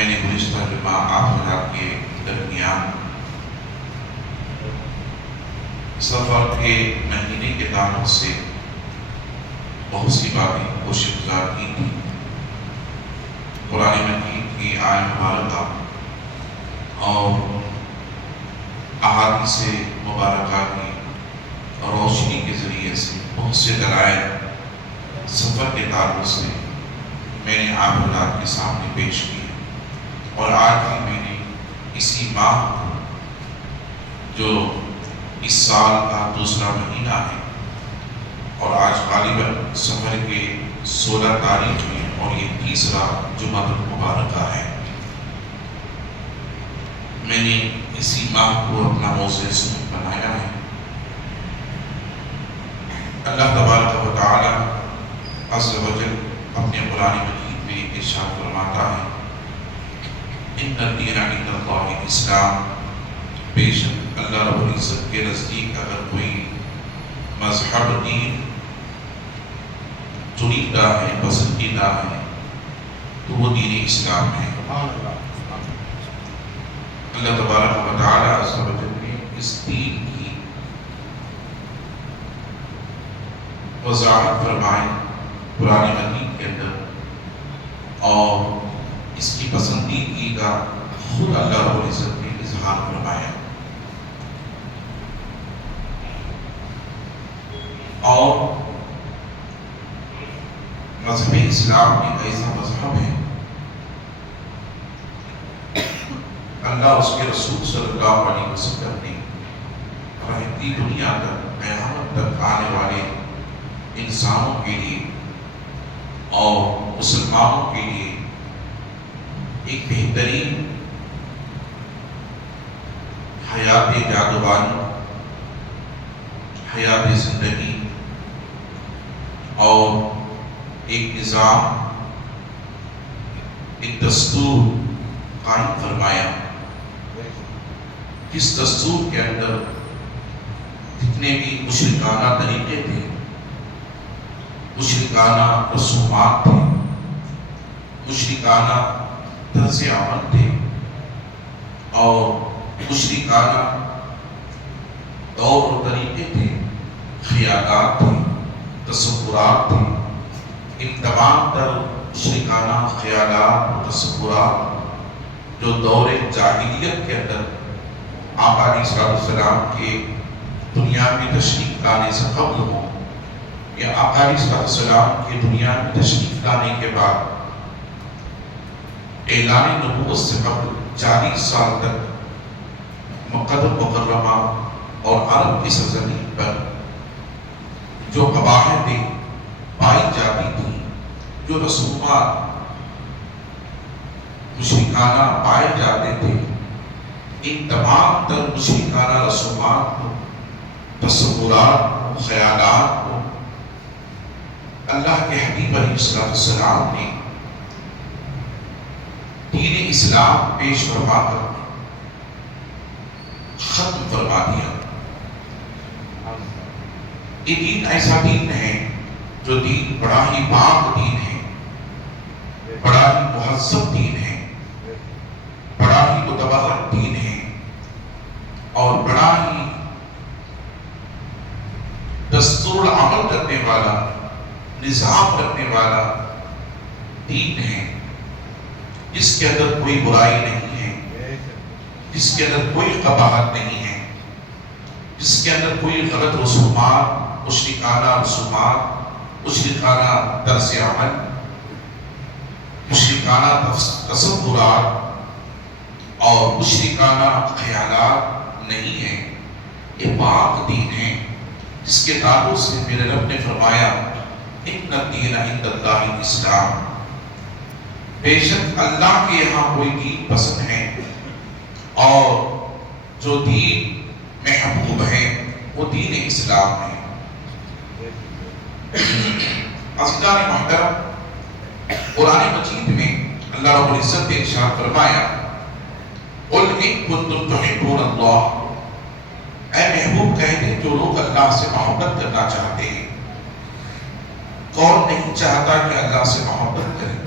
میں نے گزشتہ جمعہ آپ حضرات کے درمیان سفر کے مہینے کے تعلق سے بہت سی باتیں کوشش گزار کی تھی۔ قرآن مجید کی آیت مبارکہ اور احادیث مبارکہ کی روشنی کے ذریعے سے بہت سے دلائل سفر کے تعلق سے میں نے آپ حضرات کے سامنے پیش کیے، اور آج بھی میں نے اسی ماہ کو جو اس سال کا دوسرا مہینہ ہے اور آج غالباً سفر کے 16 تاریخ میں اور یہ تیسرا جمعہ المبارکہ ہے، میں نے اسی ماہ کو اپنا موضوع سنت بنایا ہے۔ اللہ تبارک و تعالی عز و جل اپنے قرآن مجید میں ارشاد فرماتا ہے، ان الدین عند اللہ الاسلام، بے شک اللہ رب العزت کے نزدیک اگر کوئی مذہب دین چنیدہ ہے، پسندیدہ ہے، تو وہ دین اسلام ہے۔ اللہ تبارک و تعالی عز و جل نے اس دین کی وضاحت فرمائی قرآن مجید کے اندر، اور اس کی پسندیدگی کا خود اللہ رب العزت نے اظہار فرمایا، اور مذہب اسلام ایک ایسا مذہب ہے، اللہ اس کے رسول صلی اللہ علیہ وسلم نے رہتی دنیا تک قیامت تک آنے والے انسانوں کے لیے اور مسلمانوں کے لیے ایک بہترین حیات جاودانی، حیات زندگی اور ایک نظام، ایک دستور قائم فرمایا، جس دستور کے اندر جتنے بھی مشرکانہ طریقے تھے، مشرکانہ رسومات تھے، مشرکانہ طرز عمل تھے، اور مشرکانہ طور و طریقے تھے، خیالات تھے، تصورات تھے، ان تمام تر مشرکانہ خیالات و تصورات جو دور جاہلیت کے اندر آقا علیہ السلام کے دنیا میں تشریف لانے سے قبل ہو، یا آقا علیہ السلام کے دنیا میں تشریف لانے کے بعد اعلان نبوت سے قبل 40 سال تک مکہ مکرمہ اور عرب کی سرزمین پر جو قباحتیں پائی جاتی تھیں، جو رسومات مشرکانہ پائے جاتے تھے، ان تمام تر مشرکانہ رسومات کو، تصورات، خیالات کو اللہ کے حبیب علیہ السلام نے دین اسلام پیش فرما کر ختم فرما دیا۔ یہ دین ایسا دین ہے جو دین بڑا ہی پاک دین ہے، بڑا ہی مہذب دین ہے، بڑا ہی متبرک دین ہے، اور بڑا ہی دستور عمل کرنے والا، نظام رکھنے والا دین ہے، جس کے اندر کوئی برائی نہیں ہے، جس کے اندر کوئی قباحت نہیں ہے، جس کے اندر کوئی غلط رسومات، مشرکانہ رسومات، مشرکانہ طرز عمل، مشرکانہ تصورات اور مشرکانہ خیالات نہیں ہیں۔ یہ پاک دین ہے، جس کے تعلق سے میرے رب نے فرمایا، ان الدین عند اللہ الاسلام، بے شک اللہ کے یہاں کوئی دین پسند ہے، اور جو دین محبوب ہے وہ دین اسلام ہے۔ عزیزان محترم، قرآن مجید میں اللہ رب العزت نے ارشاد فرمایا، قل ان کنتم تحبون اللہ، اے محبوب کہہ دے جو لوگ اللہ سے محبت کرنا چاہتے ہیں۔ کون نہیں چاہتا کہ اللہ سے محبت کرے؟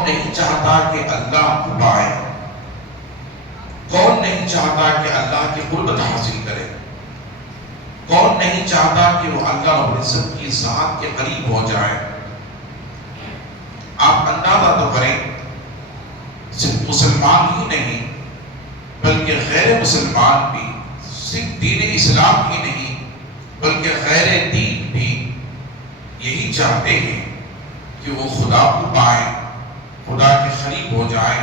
کون نہیں چاہتا کہ اللہ کو پائے؟ کون نہیں چاہتا کہ اللہ کی قربت حاصل کرے؟ کون نہیں چاہتا کہ وہ اللہ رب العزت کی ذات کے قریب ہو جائے؟ آپ اندازہ تو کریں، صرف مسلمان ہی نہیں بلکہ غیر مسلمان بھی، صرف دین اسلام ہی نہیں بلکہ غیر دین بھی یہی چاہتے ہیں کہ وہ خدا کو پائیں، خدا کے قریب ہو جائیں،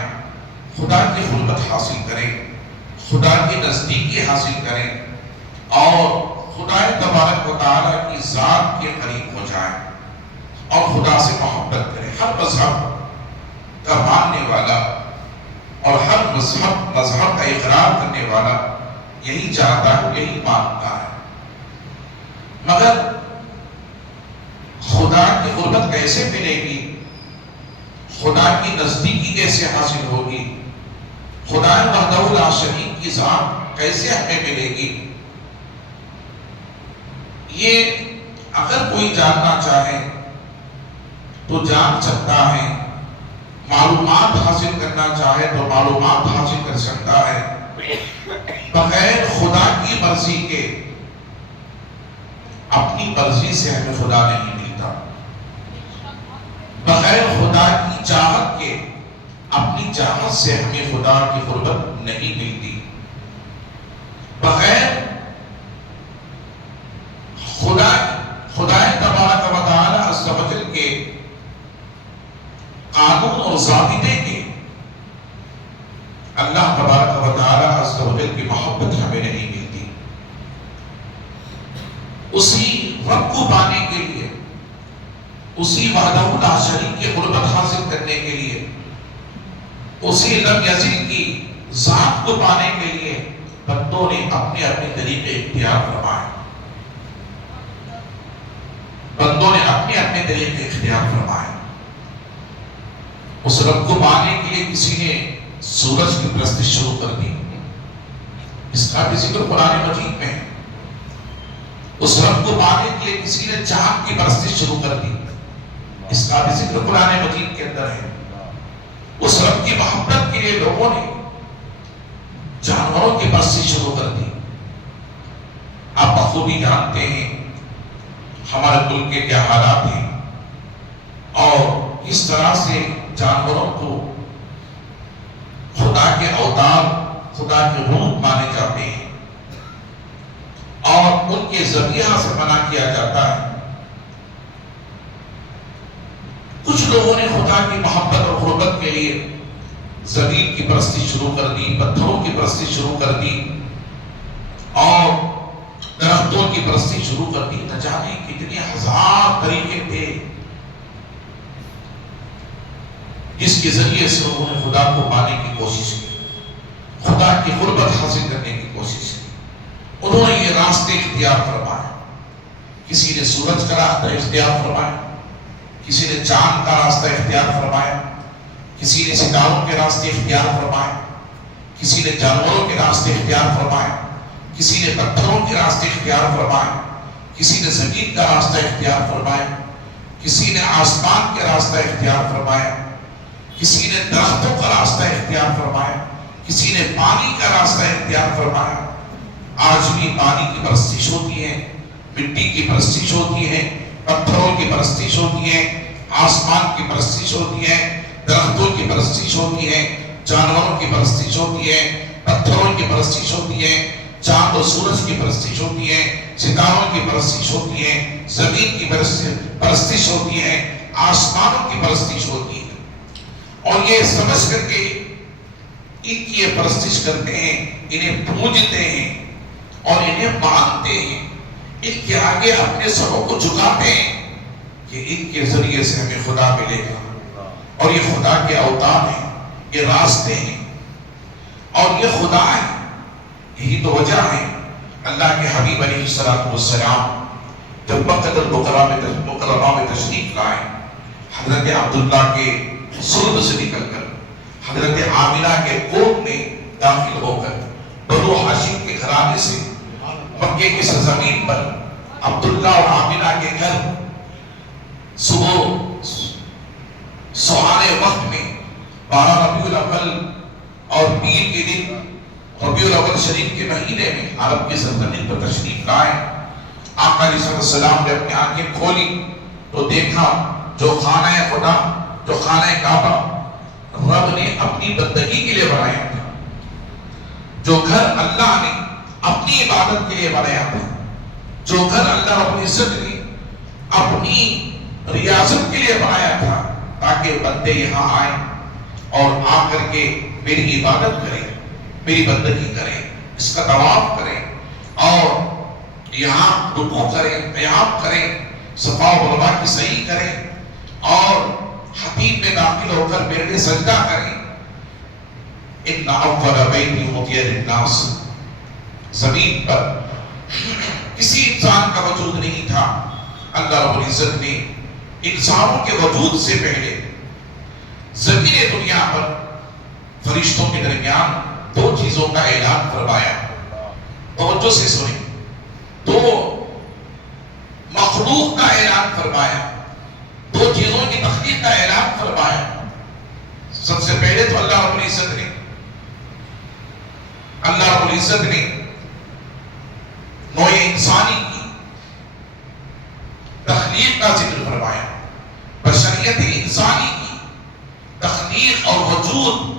خدا کی قربت حاصل کریں، خدا کی نزدیکی حاصل کریں اور خدا تبارک و تعالیٰ کی ذات کے قریب ہو جائیں اور خدا سے محبت کریں۔ ہر مذہب کا ماننے والا اور ہر مذہب کا اقرار کرنے والا یہی چاہتا ہے، یہی مانتا ہے، مگر خدا کی قربت کیسے ملے گی؟ خدا کی نزدیکی کیسے حاصل ہوگی؟ خدا وحدہ لا شریک کی ذات کیسے ہمیں ملے گی؟ یہ اگر کوئی جاننا چاہے تو جان سکتا ہے، معلومات حاصل کرنا چاہے تو معلومات حاصل کر سکتا ہے۔ بغیر خدا کی مرضی کے، اپنی مرضی سے ہمیں خدا نہیں ملتا۔ بغیر خدا کی چاہت کے، اپنی چاہت سے ہمیں خدا کی قربت نہیں ملتی۔ بغیر خدا تبارک و تعالی عز و جل کے قانون اور ضابطے کے، اللہ تبارک و تعالی عز و جل کی محبت ہمیں نہیں ملتی۔ اسی رب کو پانے کے لیے، اسی وحدہ لا شریک کی قربت حاصل کرنے کے لیے، اسی لم یزل کی ذات کو پانے کے لیے بندوں نے اپنے اپنے طریقے اختیار فرمائے۔ بندوں نے اپنے اپنے طریقے اختیار فرمائے۔ اس رب کو پانے کے لیے کسی نے سورج کی پرستش شروع کر دی، اس کا بھی ذکر قرآن مجید میں ہے۔ اس رب کو پانے کے لیے کسی نے چاند کی پرستش شروع کر دی، اس کا بھی ذکر قرآن مجید کے اندر ہے۔ اس رب کی محبت کے لیے لوگوں نے جانوروں کی پرستش شروع کر دی۔ آپ بخوبی جانتے ہیں ہمارے ملک کے کیا حالات ہیں اور کس طرح سے جانوروں کو خدا کے اوتار، خدا کے روپ مانے جاتے ہیں اور ان کے ذریعہ سے منع کیا جاتا ہے۔ کچھ لوگوں نے خدا کی محبت اور قربت کے لیے زمین کی پرستی شروع کر دی، پتھروں کی پرستی شروع کر دی اور درختوں کی پرستی شروع کر دی۔ نہ جانے کتنے ہزار طریقے تھے جس کے ذریعے سے انہوں نے خدا کو پانے کی کوشش کی، خدا کی قربت حاصل کرنے کی کوشش کی۔ انہوں نے یہ راستے اختیار فرمائے۔ کسی نے سورج کا راستہ اختیار فرمایا، کسی نے چاند کا راستہ اختیار فرمایا، کسی نے ستاروں کے راستے اختیار فرمائے، کسی نے جانوروں کے راستے اختیار فرمائے، کسی نے پتھروں کے راستے اختیار فرمائے، کسی نے زمین کا راستہ اختیار فرمایا، کسی نے آسمان کے راستہ اختیار فرمایا، کسی نے درختوں کا راستہ اختیار فرمایا، کسی نے پانی کا راستہ اختیار فرمایا۔ آج بھی پانی کی پرستش ہوتی ہے، مٹی کی پرستش ہوتی ہے، پتھروں کی پرستش ہوتی ہے، آسمان کی پرستش ہوتی ہے، درختوں کی پرستش ہوتی ہے، جانوروں کی پرستش ہوتی ہے، پتھروں کی پرستش ہوتی ہے، چاند و سورج کی پرستش ہوتی ہے، ستاروں کی پرستش ہوتی ہے، زمین کی پرستش ہوتی ہے، آسمانوں کی پرستش ہوتی ہے۔ اور یہ سمجھ کر کے ان کی یہ پرستش کرتے ہیں، انہیں پوجتے ہیں اور انہیں مانتے ہیں، ان کے آگے اپنے سروں کو جھکاتے ہیں کہ ان کے ذریعے سے ہمیں خدا ملے گا اور یہ خدا کے اوتار ہیں، یہ راستے ہیں اور یہ خدا ہے۔ یہی تو وجہ ہے اللہ کے حبیب علیہ السلام جب مکہ المکرمہ میں تشریف لائے، حضرت عبداللہ کے صلب سے نکل کر حضرت آمنہ کے کوٹ میں داخل ہو کر بنو ہاشم کے گھرانے سے مکے کی سرزمین پر عبداللہ اور آمنہ کے گھر صبح سہانے وقت میں 12 ربیع الاول اور پیر کے دن ربیع الاول شریف کے مہینے میں عرب کی سلطنت پر تشریف لائے. آقا علیہ السلام نے اپنی آنکھیں کھولی تو دیکھا جو خانہ خدا، جو خانہ کعبہ رب نے اپنی بندگی کے لیے بنایا تھا، جو گھر اللہ نے اپنی عبادت کے لیے بنایا تھا، جو گھر اللہ رب العزت نے اپنی ریاست کے لیے بنایا تھا تاکہ بندے یہاں آئیں اور آ کر کے میری عبادت کریں، میری بندگی کریں، اس کا طواف کریں اور یہاں رکوع کریں، قیام کریں، صفا و مروا کی صحیح کریں اور حتیم میں داخل ہو کر میرے لیے سجدہ کریں. ان اول بیت وضع للناس، زمین پر کسی انسان کا وجود نہیں تھا. اللہ رب العزت نے انسانوں کے وجود سے پہلے زمین دنیا پر فرشتوں کے درمیان 2 چیزوں کا اعلان فرمایا. توجہ سے سنیں، 2 مخلوق کا اعلان فرمایا، 2 چیزوں کی تخلیق کا اعلان فرمایا. سب سے پہلے تو اللہ رب العزت نے نوع انسانی کی تخلیق کا ذکر فرمایا. بشریت انسانی کی تخلیق اور وجود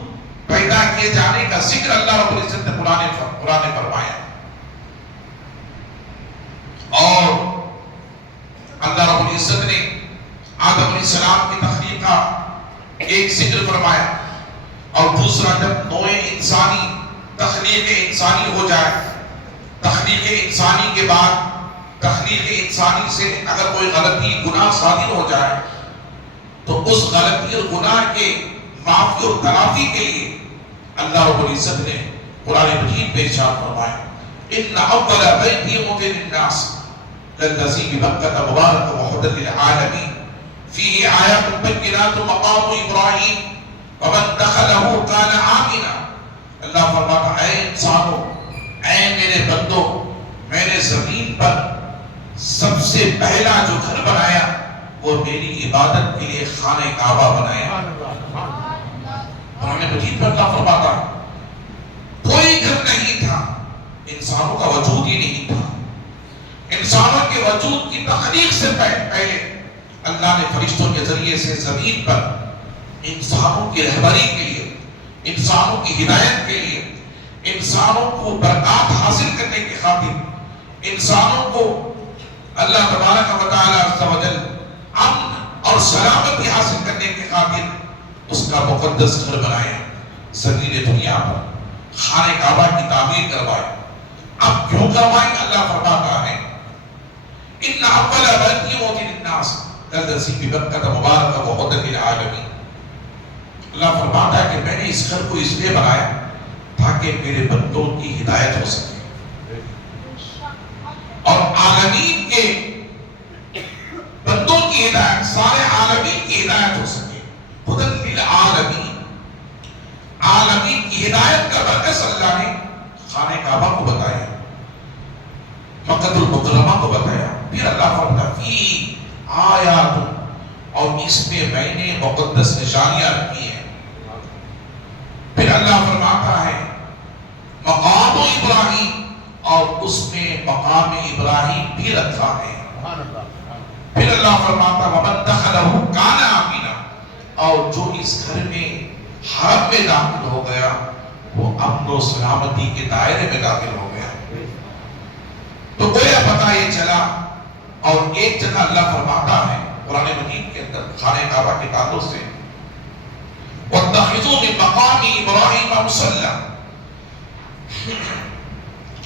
پیدا کیے جانے کا ذکر اللہ رب العزت نے قرآن میں فرمایا. اور اللہ رب العزت نے آدم علیہ السلام کی تخلیق کا ایک ذکر فرمایا. اور دوسرا جب نوع انسانی تخلیق انسانی ہو جائے، تخلیق انسانی کے بعد تخلیق انسانی سے اگر کوئی غلطی گناہ صادر ہو جائے تو اس غلطی اور گناہ کے معافی اور تلافی کے لیے اللہ رب العزت نے قرآن مجید میں ارشاد فرمایا ان اول بیت وضع للناس للذی ببکۃ مبارکا وہدی للعالمین فیہ آیات بینات مقام ابراہیم ومن دخلہ کان آمنا. اللہ فرماتا اے انسانوں، اے میرے بندوں، میں نے زمین پر سب سے پہلا جو گھر بنایا وہ میری عبادت کے لیے خانہ کعبہ بنایا. قرآن مجید پر اللہ فرماتا کوئی گھر نہیں تھا، انسانوں کا وجود ہی نہیں تھا. انسانوں کے وجود کی تخلیق سے پہلے اللہ نے فرشتوں کے ذریعے سے زمین پر انسانوں کی رہبری کے لیے، انسانوں کی ہدایت کے لیے، انسانوں کو برکات حاصل کرنے کی خاطر، انسانوں کو اللہ تبارک و تعالی عز و جل امن اور سلامتی حاصل کرنے کی خاطر اس کا مقدس گھر بنایا. زمین دنیا پر خانہ کعبہ کی تعمیر کروائی. اب کیوں کروائی؟ اللہ فرماتا ہے ان اول بیت وضع للناس للذی ببکۃ مبارکا وہدی للعالمین. اللہ فرماتا ہے کہ میں نے اس گھر کو اس لیے بنایا تاکہ میرے بندوں کی ہدایت ہو سکے اور عالمین کے بندوں کی ہدایت، سارے عالمین کی ہدایت ہو سکے. ہدی للعالمین، عالمین کی ہدایت کا مرکز اللہ نے خانہ کعبہ کو بتایا، مکۃ المکرمہ کو بتایا. پھر اللہ فرماتا فی آیات، اور اس میں نے مقدس نشانیاں رکھی ہیں. پھر اللہ فرماتا ہے مقام ابراہیم، اور اس میں مقام ابراہیم بھی رکھا ہے. پھر اللہ فرماتا ومن دخلہ کان آمنا، اور جو اس گھر میں حرم میں داخل ہو گیا وہ امن و سلامتی کے دائرے میں داخل ہو گیا. تو گویا پتہ یہ چلا. اور ایک جگہ اللہ فرماتا ہے قرآن مجید کے اندر خانہ کعبہ کے تعلق سے وَاتَّخِذُوا مِن مَقَامِ إِبْرَاهِيمَ مُصَلًّى.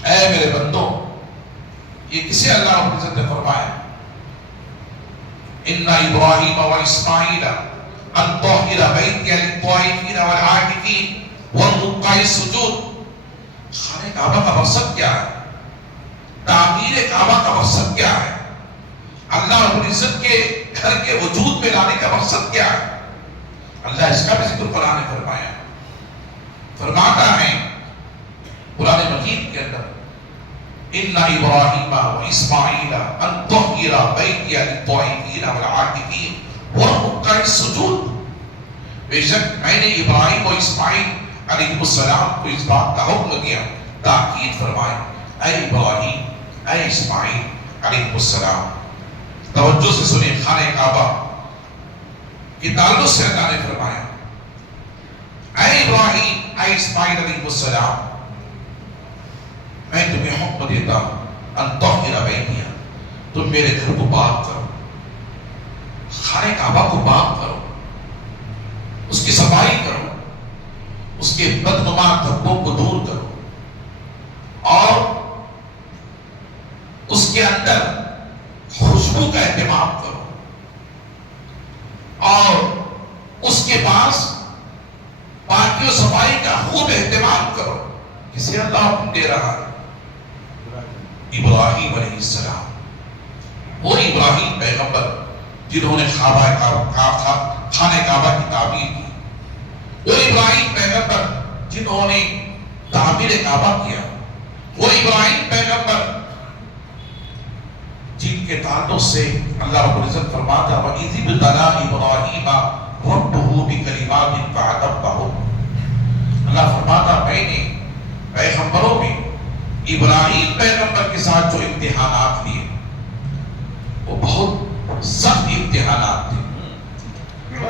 اے میرے بندوں، یہ کسے اللہ رب العزت نے فرمایا؟ إِنَّ إِبْرَاهِيمَ وَإِسْمَاعِيلَ أَن طَهِّرَ بَيْتِيَ لِلطَّائِفِينَ وَالْعَاكِفِينَ وَالرُّكَّعِ السُّجُودِ. خانہ کعبہ کا مقصد کیا ہے؟ تعمیر کعبہ کا مقصد کیا ہے؟ اللہ رب العزت کے گھر کے وجود میں لانے کا مقصد کیا ہے؟ اللہ اس کا بھی ذکر قرآن نے فرمایا. فرماتا ہے قرآن مجید کے اندر ان ابراہیم و اسماعیل ان طہر بیتی للطائفین والعاکفین والرکع السجود. بے شک میں نے ابراہیم و اسماعیل علیہ السلام کو اس بات کا حکم دیا، تاکید فرمائے، اے ابراہیم اے اسماعیل علیہ السلام، توجہ سے سنیں، خانہ کعبہ کے تعلق سے اللہ نے فرمایا، اے ابراہیم اے اسماعیل علیہ السلام، میں تمہیں حکم دیتا ہوں ان طہر بیتیہ، تم میرے گھر کو پاک کرو، خانہ کعبہ کو پاک کرو، اس کی صفائی کرو، اس کے بدنما دھبوں کو دور کرو، اور اس کے اندر خوشبو کا اہتمام کرو، اور اس کے پاس پاکی و صفائی کا خوب اہتمام کرو۔ کسے اللہ حکم دے رہا ہے؟ ابراہیم علیہ السلام، وہ ابراہیم پیغمبر جنہوں نے خانہ کعبہ کی تعمیر کی، وہ ابراہیم پیغمبر جنہوں نے تعمیر کعبہ کیا، وہ ابراہیم پیغمبر جن کے تعلق سے اللہ رب العزت فرماتا ہے وَإِذِ ابْتَلَىٰ إِبْرَاهِيمَ رَبُّهُ بِكَلِمَاتٍ فَأَتَمَّهُنَّ، اللہ فرماتا میں نے پیغمبروں میں ابراہیم پیغمبر کے ساتھ جو امتحانات لیے وہ بہت سخت امتحانات تھے۔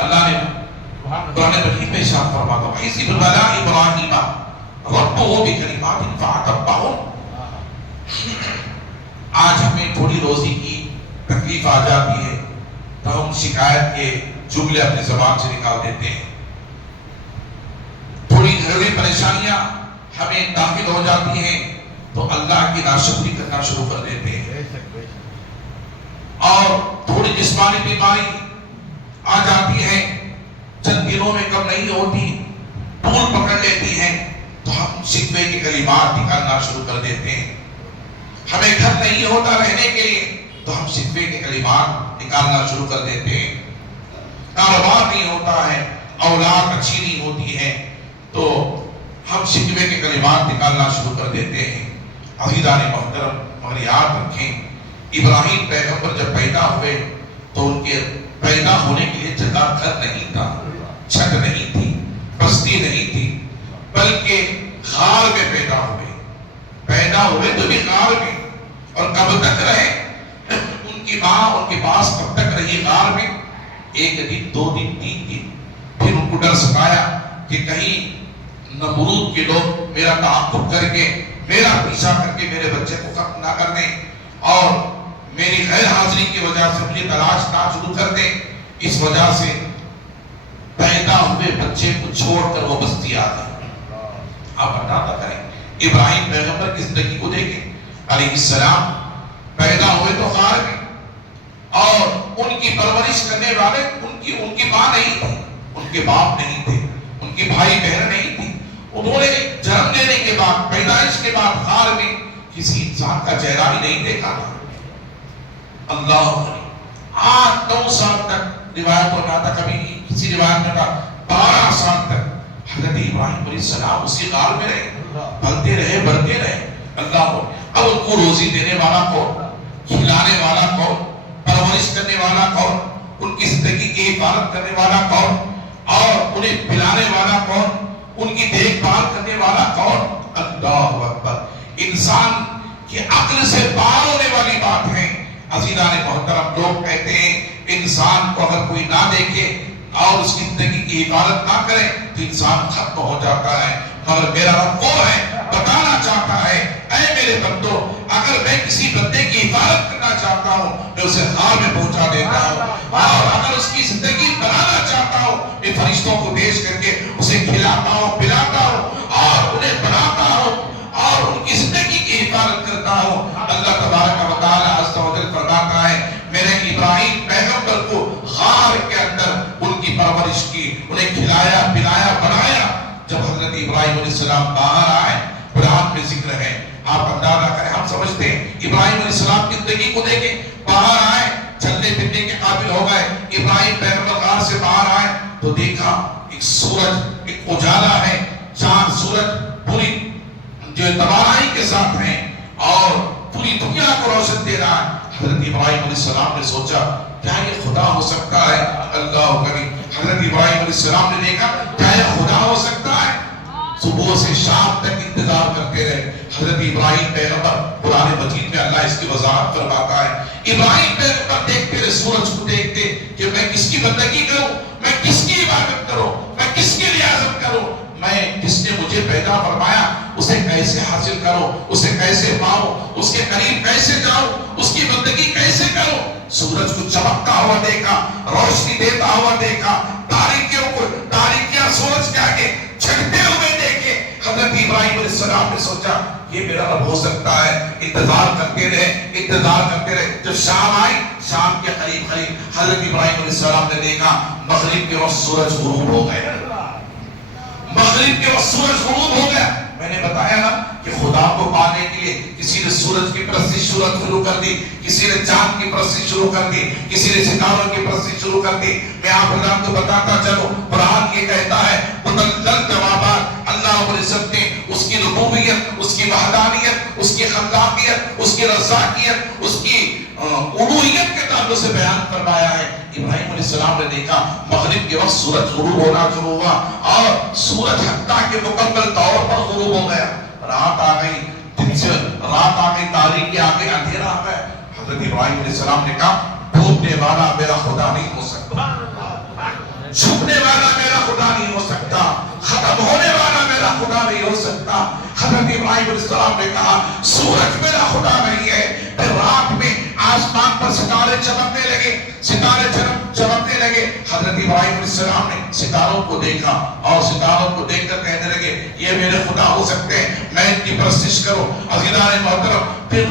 اللہ نے قرآن مجید میں ارشاد فرماتا ہے وَإِذِ ابْتَلَىٰ إِبْرَاهِيمَ رَبُّهُ بِكَلِمَاتٍ فَأَتَمَّهُنَّ۔ آج ہمیں تھوڑی روزی کی تکلیف آ جاتی ہے تو ہم شکایت کے جملے اپنی زبان سے نکال دیتے ہیں، تھوڑی گھریلو پریشانیاں ہمیں داخل ہو جاتی ہیں تو اللہ کی ناشکری کرنا شروع کر دیتے ہیں، اور تھوڑی جسمانی بیماری آ جاتی ہے، چند دنوں میں کم نہیں ہوتی، طول پکڑ لیتی ہیں تو ہم شکوے کے کلمات نکالنا شروع کر دیتے ہیں، ہمیں گھر نہیں ہوتا رہنے کے لیے تو ہم شکوے کے کلمات نکالنا شروع کر دیتے ہیں، کاروبار نہیں ہوتا ہے، اولاد اچھی نہیں ہوتی ہے تو ہم شکوے کے کلمات نکالنا شروع کر دیتے ہیں۔ عزیزان محترم، مگر یاد رکھیں ابراہیم پیغمبر جب پیدا ہوئے تو ان کے پیدا ہونے کے لیے جگہ گھر نہیں تھا، چھت نہیں تھی، بستی نہیں تھی، بلکہ غار میں پیدا ہوئے تو بھی غار میں، اور کب تک رہے؟ ان کی ماں ان کے پاس کب تک رہی غار میں؟ 1 دن 2 دن 3 دن، پھر ان کو ڈر ستایا کہ کہیں نمرود کے لوگ میرا تعاقب کر کے، میرا پیچھا کر کے میرے بچے کو ختم نہ کر دیں، اور میری غیر حاضری کی وجہ سے مجھے تلاش نہ شروع کر دیں، اس وجہ سے پیدا ہوئے بچے کو چھوڑ کر وہ بستی آ گئی۔ آپ اندازہ کریں ابراہیم پیغمبر کی زندگی کو دیکھیں، علیہ السلام پیدا ہوئے تو غار میں، اور ان کی پرورش کرنے والے ان کی ماں نہیں تھی، ان کے باپ نہیں تھے، ان کے بھائی بہن نہیں تھی، انہوں نے جنم لینے کے بعد، پیدائش کے بعد غار میں کسی انسان کا چہرہ ہی نہیں دیکھا تھا۔ اللہ 8-9 سال تک روایتوں میں آتا، کبھی کسی روایت میں آتا 12 سال تک حضرت ابراہیم علیہ السلام اسی غار میں رہے، پلتے رہے، بڑھتے رہے۔ اللہ اب ان کو روزی دینے والا کون، کھلانے والا کون، پرورش کرنے والا کون، ان کی زندگی کی حفاظت کرنے والا کون، اور انہیں پلانے والا کون، ان کی دیکھ بھال کرنے والا کون؟ اللہ اکبر۔ انسان کی عقل سے باہر ہونے والی بات ہے۔ عزیزان محترم، لوگ کہتے ہیں انسان کو اگر کوئی نہ دیکھے اور اس کی زندگی کی حفاظت نہ کرے تو انسان ختم ہو جاتا ہے، مگر میرا رب وہ ہے بتانا چاہتا ہے اے میرے بندو، اگر میں کسی بندے کی حفاظت کرنا چاہتا ہوں میں اسے غار میں پہنچا دیتا ہوں، اور اگر اس کی زندگی بنانا چاہتا ہوں میں فرشتوں کو بھیج کر کے اسے کھلاتا ہوں، پلاتا ہوں، اور انہیں بناتا ہوں، اور ان کی زندگی کی حفاظت کرتا ہوں۔ اللہ تبارک و تعالی عز و جل فرماتا ہے میرے ابراہیم پیغمبر کو غار کے اندر ان کی پرورش کی، انہیں کھلایا پلایا بنایا۔ جب حضرت ابراہیم علیہ السلام باہر آئے، قرآن میں ذکر ہے، آپ اندازہ کریں، ہم سمجھتے ہیں ابراہیم علیہ السلام کی زندگی کو دیکھیں، باہر آئے چلنے پھرنے کے قابل ہو گئے، ابراہیم پیغمبر غار سے باہر آئے تو دیکھا ایک سورج، ایک اجالا ہے، چاند سورج پوری جو توانائی کے ساتھ ہیں اور پوری دنیا کو روشن دے رہا ہے۔ حضرت ابراہیم علیہ السلام نے سوچا کیا یہ خدا ہو سکتا ہے؟ اللہ کریم، حضرت ابراہیم علیہ علیہ السلام نے دیکھا کیا یہ خدا ہو سکتا ہے؟ صبح سے شام تک انتظار کرتے رہے. حضرت ابراہیم پیغمبر قرآن مجید میں اللہ اس کی وضاحت فرماتا ہے. ابراہیم پیغمبر دیکھتے رہے سورج کو دیکھتے کہ میں کس کی بندگی کروں, میں کس کی عبادت کروں, میں کس کی ریاضت کروں, میں جس نے مجھے پیدا فرمایا اسے کیسے حاصل کروں, اسے کیسے پاؤں, اس کے قریب کیسے جاؤں, اس کی بندگی کیسے کروں. سورج کو چمکتا ہوا دیکھا, روشنی دیتا ہوا دیکھا, تاریکیاں سورج کے آگے چھٹتے ہوئے دیکھے. حضرت ابراہیم علیہ السلام نے سوچا یہ میرا رب ہو سکتا ہے. انتظار کرتے رہے. جب شام آئی, شام کے قریب حضرت ابراہیم علیہ السلام نے دیکھا مغرب کے وقت سورج غروب ہو گیا. غروب ہو گیا. میں نے بتایا نا کہ خدا کو پانے کے لیے کسی نے سورج کی پرستش شروع کر دی, کسی نے چاند کی پرستش شروع کر دی, کسی نے ستاروں کی پرستش شروع کر دی. میں آپ حضرات کو بتاتا چلوں, قرآن یہ کہتا ہے متعدد جوابات اللہ رب العزت نے اس کی ربوبیت, اس کی وحدانیت, اس کی خلاقیت, اس کی رزاقیت, اس کی الوہیت کے تعلق سے بیان فرمایا ہے. ابراہیم علیہ السلام نے دیکھا مغرب کے وقت سورج غروب ہونا شروع ہوا اور سورج حتیٰ کہ مکمل طور پر غروب ہو گیا. رات آ گئی, تاریکی آ گئی, اندھیرا آ گیا. حضرت ابراہیم علیہ السلام نے کہا ڈوبنے والا میرا خدا نہیں ہو سکتا, چھپنے والا میرا خدا نہیں ہو سکتا, ختم ہونے والا میرا خدا نہیں ہو سکتا. حضرت ابراہیم علیہ السلام نے کہا سورج میرا خدا نہیں ہے. پھر رات میں آسمان پر ستارے چمکنے لگے. حضرت ابراہیم علیہ السلام نے ستاروں کو دیکھا اور ستاروں کو دیکھ کر کہنے لگے یہ میرے خدا ہو سکتے ہیں, میں ان کی پرستش کروں. عزیزان محترم, پھر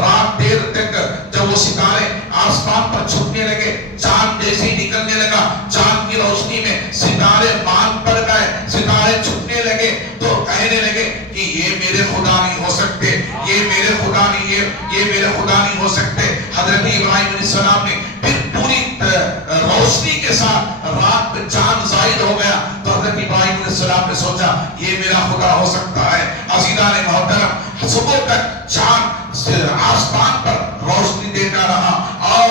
رات دیر تک جب وہ ستارے آسمان پر چھپنے لگے, چاند جیسے ہی نکلنے لگا, چاند کی روشنی میں ستارے باندھ پڑ گئے, ستارے چھپنے لگے تو کہنے لگے کہ یہ میرے خدا نہیں ہو سکتے, یہ میرے خدا نہیں ہو سکتے. حضرت ابراہیم علیہ السلام نے پھر پوری روشنی کے ساتھ رات میں چاند ظاہر ہو گیا تو حضرت ابراہیم علیہ السلام نے سوچا یہ میرا خدا ہو سکتا ہے. عزیزان محترم, صبح تک چاند آسمان پر روشنی دیتا رہا اور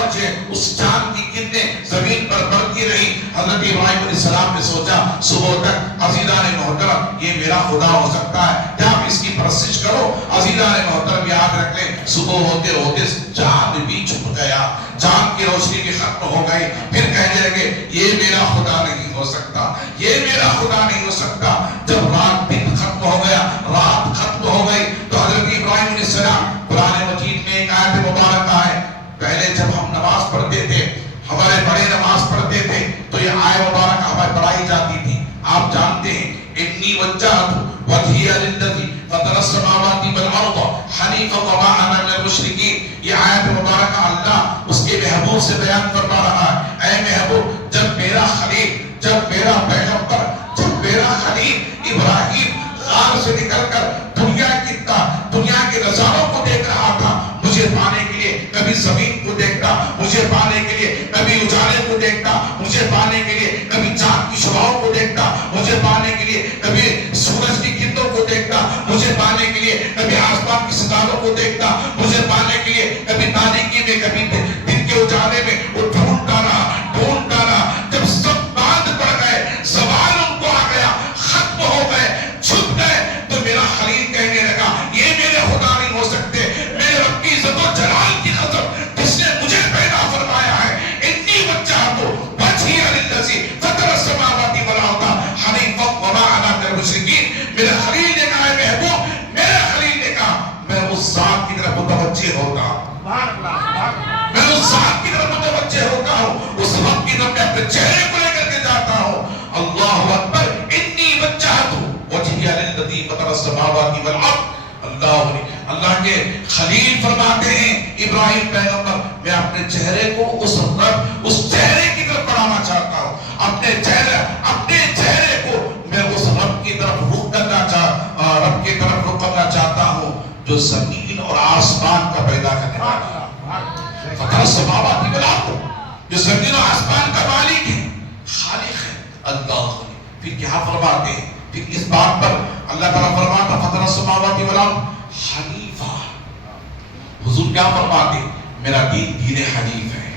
اس چاند کی کرنیں زمین پر پڑتی رہی. حضرت ابراہیم علیہ السلام نے سوچا صبح تک عزیزان محترم یہ میرا خدا ہو سکتا ہے, کیا آپ اس کی پرستش کرو. عزیزان محترم یاد رکھ لیں صبح ہوتے ہوتے چاند بھی چھپ گیا, چاند کی روشنی بھی ختم ہو گئی. پھر کہنے لگے یہ میرا خدا نہیں ہو سکتا, یہ میرا خدا نہیں ہو سکتا. جب رات دن ختم ہو گیا, رات ختم ہو گئی تو حضرت ابراہیم علیہ السلام, قرآن مجید میں ایک آیت مبارکہ ہے, پہلے جب ہم نماز پڑھتے تھے, ہمارے بڑے نماز پڑھتے تھے تو یہ آیت مبارکہ ہمیں پڑھائی جاتی تھی. آپ جانتے ہیں انی وجہت وجہی للذی فطر السماوات والارض حنیفا وما انا من المشرکین. یہ آیت مبارکہ اللہ اس کے محبوب سے بیان فرما رہا ہے, اے محبوب جب میرا خلیل, جب میرا پیغمبر, جب میرا خلیل ابراہیم غار سے نکل کر دنیا کے نظاروں کو دیکھ رہا تھا, مجھے پانے کے لیے کبھی زمین کو دیکھتا, مجھے پانے کے لیے کبھی اجالے کو دیکھتا, مجھے پانے کے لیے کبھی چاند کی شعاؤں کو دیکھتا, مجھے پانے کے لیے کبھی سورج کی کرنوں کو دیکھتا, مجھے پانے کے لیے کبھی آسمان کی ستاروں کو دیکھتا, مجھے پانے کے لیے کبھی تاریکی میں کبھی دن کے اجالے میں وہ ڈھونڈتا رہا. جب سب باندھ پڑ گئے, زوال ان کو آ گیا, ختم ہو گئے, چھپ گئے, تو میرا خلیل کہنے لگا یہ میرے خدا نہیں ہو سکتے. میرے رب کی عزت و جلال کی قسم جس نے مجھے پیدا فرمایا ہے, انی وجہت وجہی للذی فطر السماوات والارض حنیفا وما انا من المشرکین. میرے خلیل نے کہا محبوب, میرے خلیل نے کہا میں اس ذات کی طرف متوجہ ہوتا ہوں, میں اس ذات کی طرف متوجہ ہوتا ہوں, اس رب کی طرف میں اپنے چہرے کو لے کر کے جاتا ہوں. اللہ اکبر, انی وجہت وجہی للذی فطر السماوات والارض. اللہ کے خلیل فرماتے ہیں ابراہیم پیغمبر میں اپنے چہرے کو اس چہرے کی طرف بڑھانا چاہتا ہوں, اپنے چہرے کو میں اس رب کی طرف رخ کرنا چاہتا ہوں جو زمین اور آسمان کا پیدا کرنے والا ہے. فطر السماوات والارض, جو زمین اور آسمان کا مالک ہے, خالق ہے اللہ. پھر کیا فرماتے ہیں, پھر اس بات پر اللہ تعالیٰ فرماتا فطر السماوات والارض حنیفا. حضور کیا فرماتے, میرا دین دین حنیف ہے.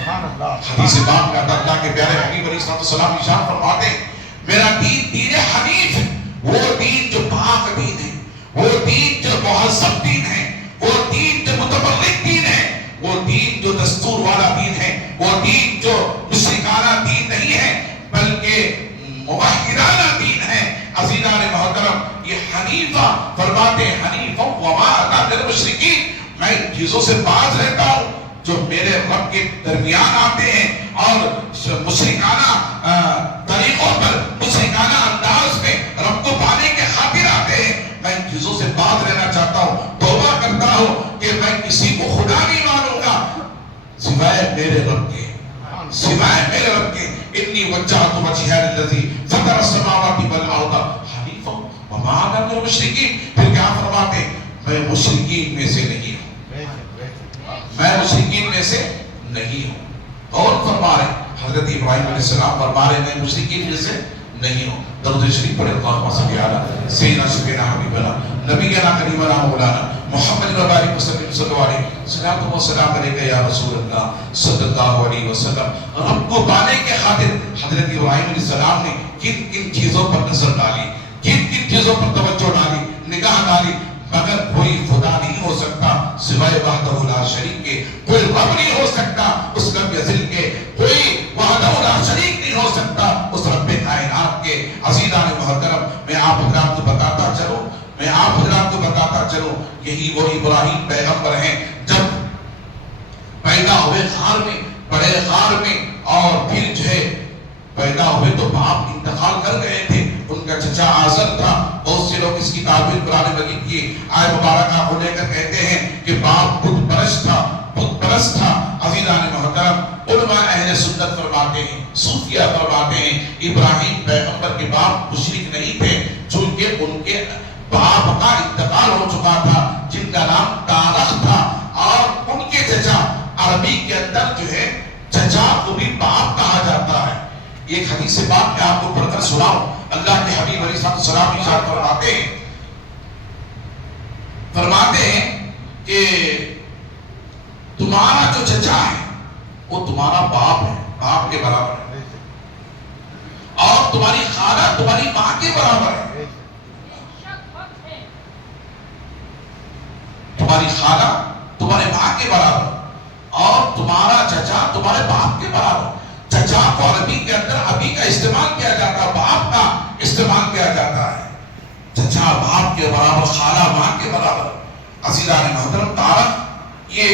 حدیث پاک میں اللہ کے پیارے حبیب علیہ علیہ السلام ارشاد فرماتے ہیں میرا دین دین حنیف ہے، وہ دین جو پاک دین ہے، وہ دین جو مہذب دین ہے، وہ دین جو متبرک دین ہے، وہ دین جو دستور والا دین ہے، وہ دین جو مشرکانہ دین نہیں ہے بلکہ موحدانہ دین ہے۔ عزیزان محترم، یہ حنیفہ فرماتے ہیں حنیفہ وما انا من المشرکین، میں ان چیزوں سے باز رہتا ہوں جو میرے رب کے درمیان آتے ہیں اور مشرکانہ طریقوں پر، مشرکانہ انداز میں رب کو پانے کے خاطر آتے ہیں۔ میں ان چیزوں سے باز رہنا چاہتا ہوں، توبہ کرتا ہوں کہ میں کسی کو خدا نہیں مانوں گا سوائے میرے رب کے، سوائے میرے رب کے۔ انی وجہت وجہی للذی فطر السماوات والارض حنیفا وما انا من المشرکین۔ پھر کیا فرماتے ہیں میں مشرکین میں سے نہیں ہوں، میں مشرکین میں سے نہیں ہوں۔ اور فرما رہے حضرت ابراہیم علیہ السلام فرما رہے میں مشرکین میں سے نہیں ہوں۔ درود شریف پڑھے اللہم صلی علی سیدنا شفیعنا حبیبنا نبینا کریمنا مولانا محمد وبارک وسلم صلی اللہ علیہ وسلم وسلام علیکہ یا رسول اللہ صلی اللہ علیہ وسلم۔ رب کو پانے کے خاطر حضرت ابراہیم علیہ السلام نے کن کن چیزوں پر نظر ڈالی، کن کن چیزوں پر توجہ ڈالی، نگاہ ڈالی؟ مگر کوئی خدا نہیں ہو سکتا سوائے وحدہ لا شریک کے، کوئی رب نہیں ہو سکتا اس رب ذل کے، کوئی وحدہ لا شریک نہیں ہو سکتا اس رب کائنات کے۔ عزیزان محترم، میں آپ حضرات کو بتاتا چلوں، میں آپ حضرات کو بتاتا چلوں، یہی وہ ابراہیم پیغمبر ہیں جب پیدا ہوئے غار میں، بڑے غار میں، اور پھر جو ہے پیدا ہوئے تو باپ انتقال کر گئے تھے، ان کا چچا آزر تھا۔ بہت سے لوگ اس کی تعبیر قرآن مجید کی آیت مبارکہ کو لے کر کہتے ہیں کہ باپ بت پرست تھا، بت پرست تھا۔ عزیزان محترم، علماء اہل سنت فرماتے ہیں، صوفیہ فرماتے ہیں ابراہیم پیغمبر کے باپ مشرک نہیں تھے، چونکہ ان کے باپ کا انتقال ہو چکا تھا جن کا نام تارخ تھا، اور ان کے چچا عربی کے اندر جو ہے چچا کو بھی باپ کہا جاتا ہے۔ ایک حدیث سے بات میں آپ کو پڑھ کر سناؤں، اللہ کے حبیب علیہ السلام ارشاد فرماتے ہیں کہ تمہارا جو چچا ہے وہ تمہارا باپ ہے، باپ کے برابر ہے، اور تمہاری خالہ تمہاری ماں کے برابر ہے، تمہاری خالہ تمہارے ماں کے برابر، اور تمہارا چچا تمہارے باپ کے برابر۔ چچا کو عربی کے اندر ابھی کا استعمال کیا جاتا ہے، باپ کا استعمال کیا جاتا ہے۔ چچا باپ کے برابر، خالہ ماں کے برابر۔ عزیزان محترم، تارخ یہ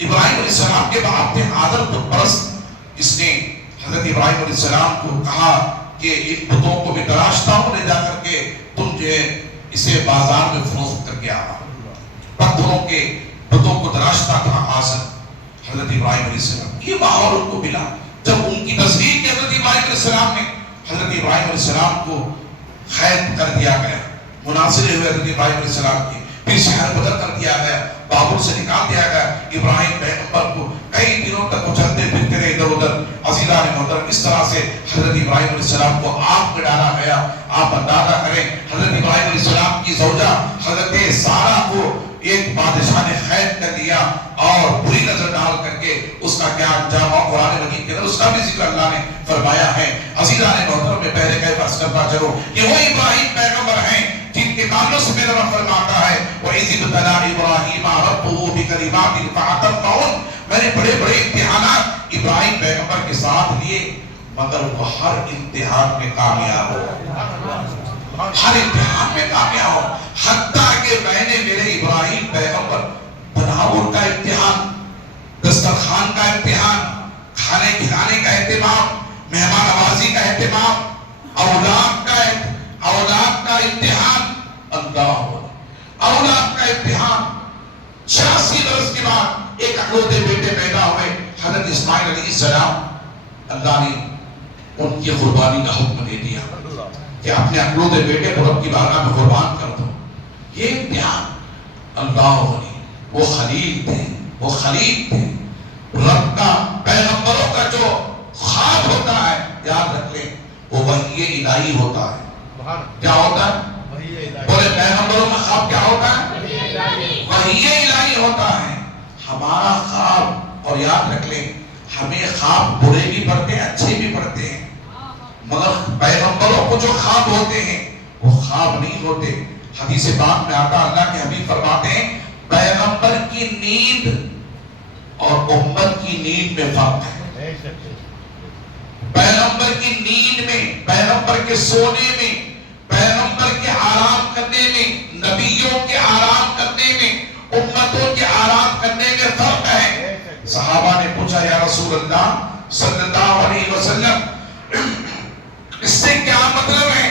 ابراہیم علیہ السلام کے باپ تھے، آدر بت پرست۔ اس نے حضرت ابراہیم علیہ السلام کو کہا کہ ان بتوں کو بھی تراشتا ہوں، لے جا کر کے تم جو ہے اسے بازار میں فروخت کر کے آنا۔ پتھروں کے بتوں کو تراشتا تھا آزر، حضرت ابراہیم علیہ السلام۔ یہ ماحول ان کو ملا جب ان کی تصویر کی حضرت ابراہیم علیہ السلام نے، حضرت ابراہیم علیہ السلام کو قید کر دیا گیا، مناظرے ہوئے حضرت ابراہیم علیہ السلام کے، پھر شہر بدر کر دیا گیا، بابل سے نکال دیا گیا۔ ابراہیم پیغمبر کو کئی دنوں تک وہ چلتے پھرتے رہے ادھر ادھر۔ عزیزان محترم، اس طرح سے حضرت ابراہیم علیہ السلام کو آگ میں ڈالا گیا۔ آپ اندازہ کریں حضرت ابراہیم علیہ السلام کی زوجہ حضرت سارہ کو ایک بادشاہ نے قید کر دیا اور بری نظر ڈال کر کے اس کا کیا انجام ہوا، قرآن مجید کے اندر اس کا بھی ذکر اللہ نے فرمایا ہے۔ عزیزان محترم، میں پہلے کہہ فرض کرتا چلوں کہ وہ ابراہیم پیغمبر ہیں جن کے تعلق سے میرا رب فرماتا ہے وَإِذِ ابْتَلَىٰ إِبْرَاهِيمَ رَبُّهُ بِكَلِمَاتٍ فَأَتَمَّهُنَّ۔ میں نے بڑے بڑے امتحانات ابراہیم پیغمبر کے ساتھ لیے، مگر وہ ہر امتحان میں کامیاب ہو، ہر امتحان میں کامیاب ہو۔ حتیٰ کہ میں نے میرے ابراہیم پیغمبر بناوٹ کا امتحان، دسترخوان کا امتحان، کھانے کھلانے کا اہتمام، مہمان نوازی کا اہتمام، اولاد کا امتحان، اولاد کا امتحان۔ 86 برس کے بعد ایک اکلوتے بیٹے پیدا ہوئے، حضرت اسماعیل علیہ السلام۔ اللہ نے ان کی قربانی کا حکم دے دیا کہ اپنے اکلوتے بیٹے کو رب کی بارگاہ میں قربان کر دو۔ یہ امتحان اللہ علیہ، وہ خلیل تھے، وہ خلیل تھے۔ رب کا پیغمبروں کا جو خواب ہوتا ہے، یاد رکھ لیں، وہ وحی الہی ہوتا ہے۔ کیا ہوتا ہے؟ بولے پیغمبروں کا خواب کیا ہوتا ہے؟ وحی الہی ہوتا ہے۔ ہمارا خواب، اور یاد رکھ لیں، ہمیں خواب برے بھی پڑتے ہیں، اچھے بھی پڑتے ہیں۔ اور جو خواب ہوتے ہیں وہ خواب نہیں ہوتے. حدیث پاک میں آتا اللہ کے حبیب فرماتے ہیں پیغمبر کی نیند اور امت کی نیند میں فرق ہے. پیغمبر کی نیند میں، پیغمبر کے سونے میں، پیغمبر کے آرام کرنے میں، نبیوں کے آرام کرنے میں، امتوں کے آرام کرنے میں فرق ہے. صحابہ نے پوچھا یا رسول اللہ صلی اللہ علیہ وسلم اس سے کیا مطلب ہے؟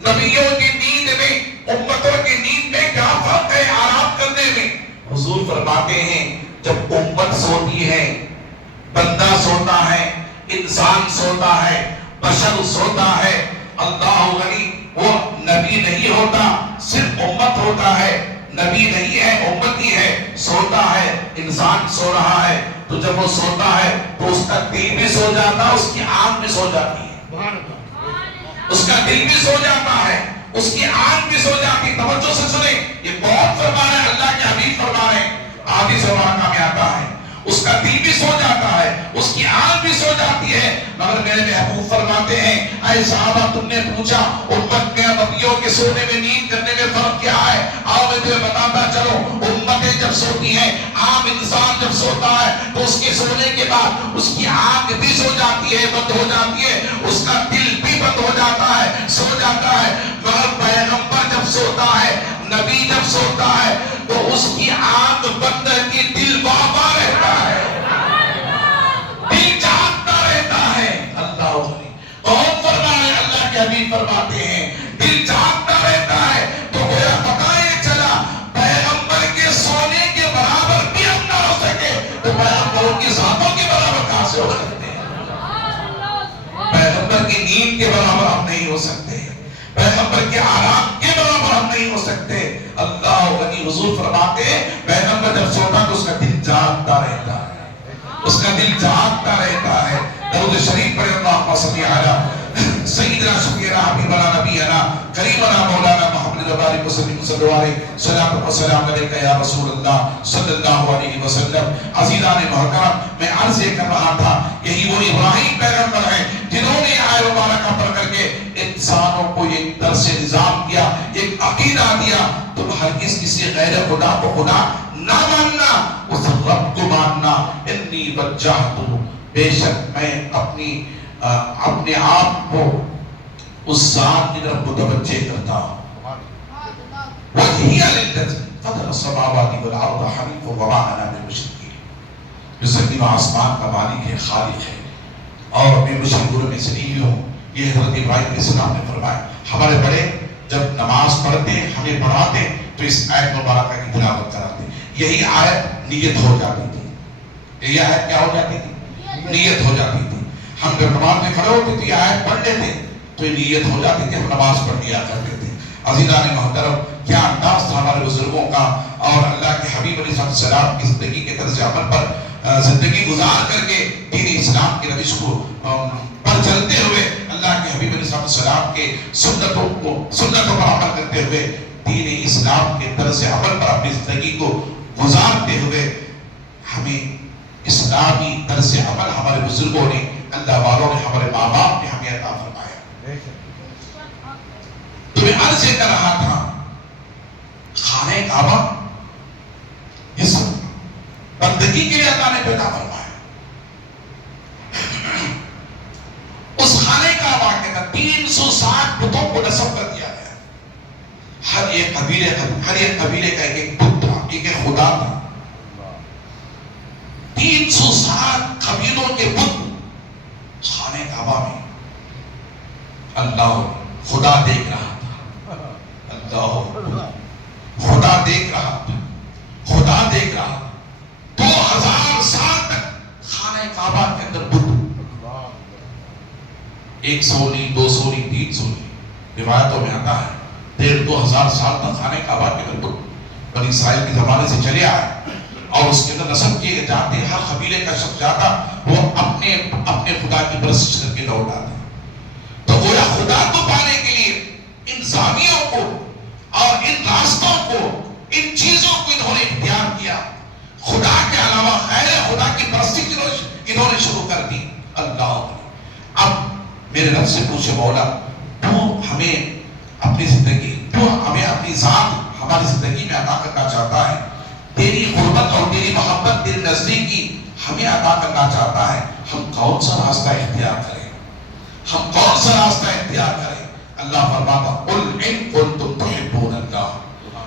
نبیوں کی نیند میں، امتوں کی نیند میں کیا فرق ہے آرام کرنے میں؟ حضور فرماتے ہیں جب امت سوتی ہے، بندہ سوتا ہے، انسان سوتا ہے، بشر سوتا ہے، اللہ غنی وہ نبی نہیں ہوتا، صرف امت ہوتا ہے. نبی نہیں ہے، امت ہی ہے. سوتا ہے، انسان سو رہا ہے، تو جب وہ سوتا ہے تو اس کا دل بھی سو جاتا ہے، اس کی آنکھ بھی سو جاتی ہے. اس کا دل بھی سو جاتا ہے، اس کی آنکھ بھی سو جاتی ہے. توجہ سے سنیں، یہ بہت فرما ہے اللہ کے حبیب فرما رہے ہیں. آدھی زبان میں آتا ہے اس کا دل بھی سو جاتا ہے، اس کی آنکھ بھی سو جاتی ہے. مگر میرے محبوب فرماتے ہیں اے صحابہ تم نے پوچھا امت میں نبیوں کے سونے میں نیند کرنے میں فرق کیا ہے؟ آؤ میں تمہیں بتاتا چلو. امتیں جب سوتی ہیں، عام انسان جب سوتا ہے تو اس کے سونے کے بعد اس کی آنکھ بھی سو جاتی ہے، بند ہو جاتی ہے، اس کا دل بھی بند ہو جاتا ہے، سو جاتا ہے. مگر پیغمبر جب سوتا ہے، نبی جب سوتا ہے تو اس کی آنکھ بند رہتی، دل باہر رہتا ہے، دل جاگتا رہتا ہے. اللہ بہت فرمائے اللہ کے حبیب فرماتے ہیں دل جاگتا رہتا ہے. تو گویا پتہ یہ چلا پیغمبر کے سونے کے برابر بھی ہم نہ ہو سکے تو پیغمبروں کی ذاتوں کے برابر کہاں سے ہو سکتے ہیں؟ پیغمبر کی نیند کے برابر ہم نہیں ہو سکتے، پیغمبر کے آرام کے برابر ہم نہیں ہو سکتے. اللہ غنی حضور فرماتے ہیں پیغمبر جب سوتا تو اس کا دل جاگتا رہتا ہے، اس کا دل جاگتا رہتا ہے. درود شریف پڑھے اللہم صلی علی سیدنا شفیعنا حبیبنا نبینا کریمنا مولانا محمد وبارک وسلم صلی اللہ علیہ صلاۃ و سلام علیکہ یا رسول اللہ صلی اللہ علیہ وسلم. عزیزان محترم میں عرض یہ کر رہا تھا یہی وہ ابراہیم پیغمبر ہیں جنہوں نے آیت مبارکہ پڑھ کر کے انسانوں کو ایک درس نظام کیا، ایک عقیدہ دیا. تم ہرگز کسی غیر خدا کو خدا نہ ماننا، اس رب کو ماننا. انی وجہت، بے شک میں اپنے آپ کو اس ذات کی طرف متوجہ کرتا ہوں. وجہی للذی فطر السماوات والارض حنیفا وما انا من المشرکین. جو زمین و آسمان کا مالک ہے، خالق ہے، اور میں مشرکوں میں سے نہیں ہوں. یہ حضرت ابراہیم علیہ السلام نے فرمایا. ہمارے بڑے جب نماز پڑھتے ہیں، ہمیں پڑھاتے تو اس آیت مبارکہ کی تلاوت کراتے. یہی آیت نیت ہو جاتی تھی. یہ آیت کیا ہو جاتی تھی؟ نیت ہو جاتی تھی. ہم جب نماز میں کھڑے ہوتے تھے یہ آیت پڑھ لیتے تو یہ نیت ہو جاتی تھی، ہم نماز پڑھ لیا کرتے تھے. عزیزان محترم کیا انداز تھا ہمارے بزرگوں کا، اور اللہ کے حبیب علیہ السلام کی زندگی کے طرز عمل پر زندگی گزار کر کے دین اسلام کے روش کو پر چلتے ہوئے، اللہ کے حبیب علیہ السلام کے سنتوں پر عمل کرتے ہوئے، دین اسلام کے طرز عمل پر اپنی زندگی کو گزارتے ہوئے، ہمیں اسلامی طرز عمل ہمارے بزرگوں نے، اللہ والوں نے، ہمارے ماں باپ نے ہمیں عطا فرمایا. تو میں عرض یہ کر رہا تھا خانہ کعبہ یہ سب بندگی کے لیے اللہ نے پیدا فرمایا. اس خانہ کعبہ کے اندر 360 بتوں کو نصب کر دیا گیا. ہر ایک قبیلے کا ایک بت تھا، ایک خدا تھا. 360 قبیلوں کے بت خانہ کعبہ میں. اللہ خدا دیکھ رہا تھا، اللہ خدا دیکھ رہا تھا، خدا دیکھ رہا. 2000 سال تک خانہ کعبہ کے اندر بت، 100 نہیں، 200 نہیں، 300 نہیں، روایتوں میں آتا ہے 1500 سال تک خانہ کعبہ کے اندر بت بنی اسرائیل کے زمانے سے چلے آئے. اور اس کے اندر نصب کیے جاتے، ہر قبیلے کا شخص جاتا وہ اپنے خدا کی پرستش کر کے لوٹ آتا. تو گویا خدا کو پانے کے لیے ان زاویوں کو اور ان راستوں کو، ان چیزوں کو انہوں نے اختیار کیا. خدا کے علاوہ غیر خدا کی پرستش انہوں نے شروع کر دی. اللہ اب میرے رب سے پوچھے مولا تو ہمیں اپنی زندگی، تو ہمیں اپنی ذات ہماری زندگی میں عطا کرنا چاہتا ہے، تیری قربت اور تیری محبت، تیری نزدیکی ہمیں عطا کرنا چاہتا ہے، ہم کون سا راستہ اختیار کریں، ہم کون سا راستہ اختیار کریں؟ اللہ فرماتا قل ان کنتم تحبون اللہ،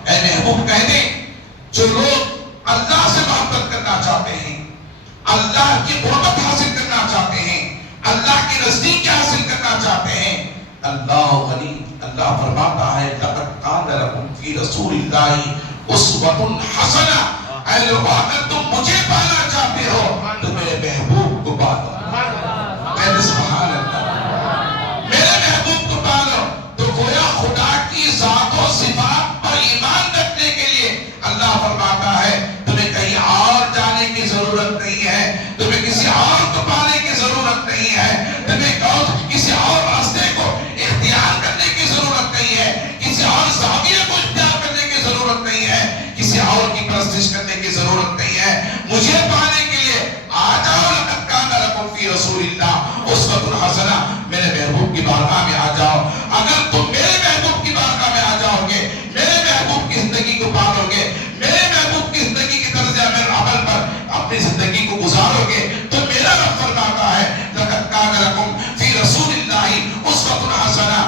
اے محبوب کہہ دیں جو لوگ اللہ سے محبت کرنا چاہتے ہیں، اللہ کی قربت حاصل کرنا چاہتے ہیں، اللہ کی نزدیکی حاصل کرنا چاہتے ہیں، اللہ غنی، اللہ فرماتا ہے لقد کان لکم فی رسول اللہ اسوۃ حسنہ، اے لوگ اگر تم مجھے پانا چاہتے ہو تو میرے محبوب کو پالو، کہتے سبحان اللہ، میرے محبوب کو پالو۔ تو گویا خدا کی ذات و صفات پر ایمان رکھنے کے لیے اللہ فرماتا ہے تمہیں کہیں اور جانے کی ضرورت نہیں ہے، تمہیں کسی اور کو پانے کی ضرورت نہیں ہے، تمہیں کسی اور راستے کو اختیار کرنے کی ضرورت نہیں ہے، کسی اور زاویے کو اختیار کرنے کی ضرورت نہیں ہے، کسی اور کی پرستش کرنے کی ضرورت نہیں ہے، مجھے پانے کے لیے آ جاؤ، لقد کان لکم فی رسول اللہ اسوۃ حسنہ، میرے محبوب کی بارگاہ میں آ جاؤ۔ اگر تم میرے محبوب کی بارگاہ میں آ جاؤ گے، میرے محبوب کی زندگی کو پالو گے، میرے محبوب کی زندگی کی طرز عمل پر اپنی زندگی کو گزارو گے، تو میرا رب فرماتا ہے لقد کان لکم فی رسول اللہ اسوۃ حسنہ،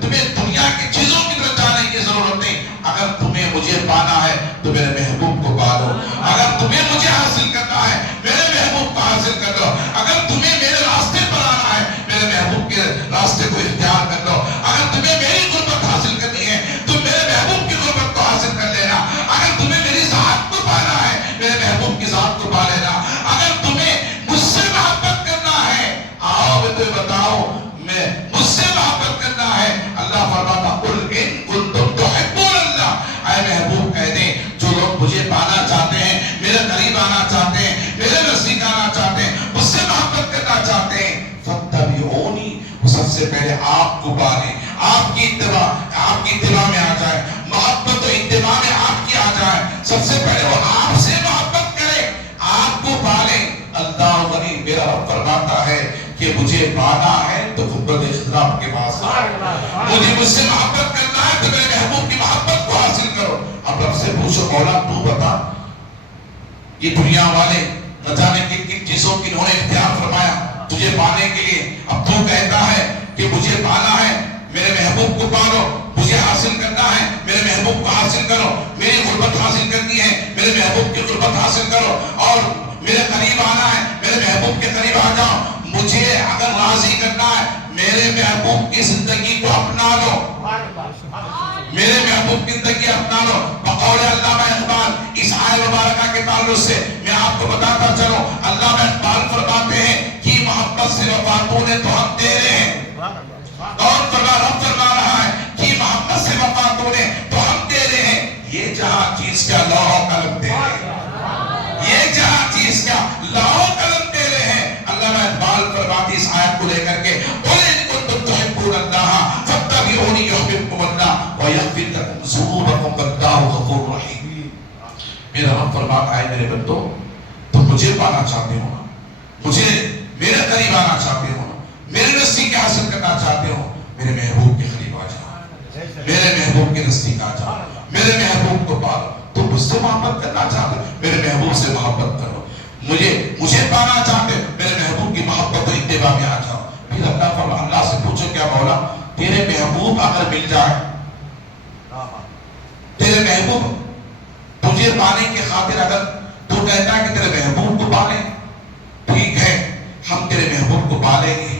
تمہیں دنیا کی چیزوں کی طرف جانے کی ضرورت نہیں، اگر تمہیں مجھے پانا ہے تو میرے محبوب کو پالو، اگر تمہیں مجھے حاصل کرنا ہے میرے محبوب کو حاصل کر لو، اگر تمہیں میرے راستے پر آنا ہے میرے محبوب کے راستے کو اختیار کر لو، اگر تمہیں میری قربت حاصل کرنی ہے تو میرے محبوب کی قربت کو حاصل کر لینا، اگر تمہیں میری ذات کو پانا ہے میرے محبوب کی ذات کو پا لینا، اگر تمہیں مجھ سے محبت کرنا ہے آؤ میں تمہیں بتاؤ، میں مجھ سے محبت کرنا ہے، اللہ فرماتا قل ان کنتم تحبون اللہ، اے محبوب کہہ دیں جو لوگ مجھے پانا چاہتے ہیں، میرے قریب آنا چاہتے ہیں، میرے نزدیک آنا چاہتے ہیں، مجھ سے محبت کرنا چاہتے ہیں، فاتبعونی، وہ سب سے پہلے آپ کو پالیں، آپ کی اتباع میں آ جائے، محبت و اتباع میں آپ کی آ جائے، سب سے پہلے وہ آپ سے محبت کریں، آپ کو پالیں۔ اللہ غنی، میرا رب فرماتا ہے کہ مجھے پانا ہے تو قربت خضرا کے پاس مجھ سے محبت کرنا ہے تو میرے محبوب کی محبت کو حاصل کرو۔ اب رب سے پوچھو مولا تو بتا یہ دنیا والے نہ جانے کن کن چیزوں کی انہوں نے اختیار فرمایا تجھے پانے کے لیے، اب تو کہتا ہے کہ مجھے پانا ہے میرے محبوب کو پالو، مجھے حاصل کرنا ہے میرے محبوب کو حاصل کرو، میری قربت حاصل کرنی ہے میرے محبوب کی قربت حاصل کرو، اور میرے قریب آنا ہے میرے محبوب کے قریب آ جاؤ، مجھے اگر راضی کرنا ہے میرے محبوب کی زندگی کو اپنا لو، میرے محبوب کی زندگی اپنا لو۔ بقول علامہ اقبال اس آیت مبارکہ کے تعلق سے میں آپ کو بتاتا چلوں، علامہ اقبال فرماتے ہیں کہ محبت سے وفا تو نے تو ہم تیرے ہیں، اور رب فرما رہا ہے کہ محبت سے وفا تو نے تو ہم تیرے ہیں، یہ جہاں چیز کیا لوح و قلم تیرے ہیں، یہ جہاں چیز کیا لوح و قلم تیرے ہیں۔ علامہ اقبال فرماتے اس آیت کو لے کر کے قل ان کنتم تحبون اللہ فاتبعونی یحببکم اللہ ویغفر لکم ذنوبکم واللہ غفور رحیم۔ میرا رب فرماتا ہے میرے بندو تم مجھے پانا چاہتے ہو نا، مجھے میرے قریب آنا چاہتے ہو نا، میرے نزدیک حاصل کرنا چاہتے ہو، میرے محبوب کے قریب آ جاؤ، میرے محبوب کے نزدیک آ جاؤ، میرے محبوب کو پالو، تم مجھ سے محبت کرنا چاہتے ہو میرے محبوب سے محبت کرو، مجھے پانا چاہتے ہو میرے محبوب کی محبت و اتباع میں آ جاؤ۔ پھر اللہ سے پوچھو کیا مولا تیرے محبوب اگر مل جائے، تیرے محبوب تجھے پانے کی خاطر اگر تو کہتا ہے کہ تیرے محبوب کو پالیں، ٹھیک ہے ہم تیرے محبوب کو پالیں گے،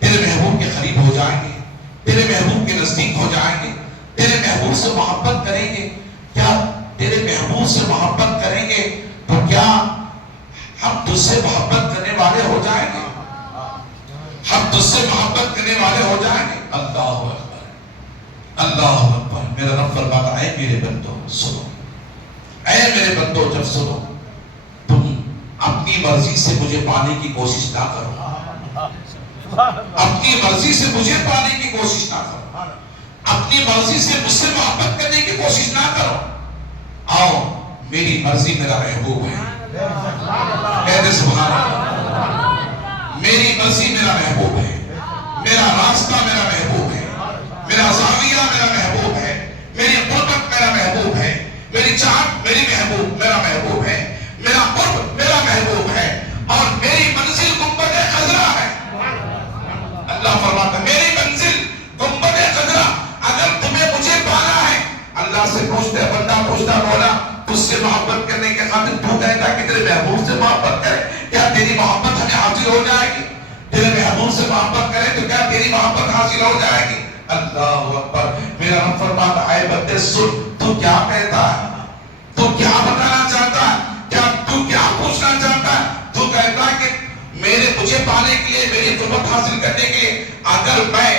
تیرے محبوب کے قریب ہو جائیں گے، تیرے محبوب کے نزدیک ہو جائیں گے، تیرے محبوب سے محبت کریں گے، کیا تیرے محبوب سے محبت کریں گے تو کیا ہم تجھ سے محبت کرنے والے ہو جائیں گے، ہم تجھ سے محبت کرنے والے ہو جائیں گے۔ اللہ اکبر، اللہ اکبر۔ میرا رب فرماتا ہے میرے بندو سنو، اے میرے بندو جب سنو تم اپنی مرضی سے مجھے پانے کی کوشش نہ کرو، اپنی مرضی سے مجھے پانے کی کوشش نہ کرو، اپنی مرضی سے مجھ سے محبت کرنے کی کوشش نہ کرو، آؤ میری مرضی میرا محبوب ہے، کہتے سبحان اللہ، میری مرضی میرا محبوب ہے، میرا راستہ میرا محبوب ہے، میرا زاویہ میرا محبوب ہے، میری قربت میرا محبوب ہے، میری چاہت میری محبوب میرا محبوب ہے، میرا قرب میرا محبوب ہے، اور میری منزل گنبد خضرا ہے۔ اللہ فرماتا ہے میری منزل گنبد خضرا، اگر تمہیں مجھے پانا ہے، اللہ سے پوچھتے ہیں، بندہ پوچھتا مولا تجھ سے محبت کرنے کے خاطر تو کہتا کہ تیرے محبوب سے محبت کرے، کیا تیری محبت ہمیں حاصل ہو جائے گی؟ تیرے محبوب سے محبت کرے تو کیا تیری محبت حاصل ہو جائے گی؟ اللہ اکبر۔ میرا رب فرماتا ہے اے بندے سن، تو کیا کہتا ہے، تو کیا بتانا چاہتا ہے، کیا تو کیا پوچھنا چاہتا ہے؟ تو کہتا ہے کہ مجھے پانے کے لیے، میری قربت حاصل کرنے کے لیے اگر میں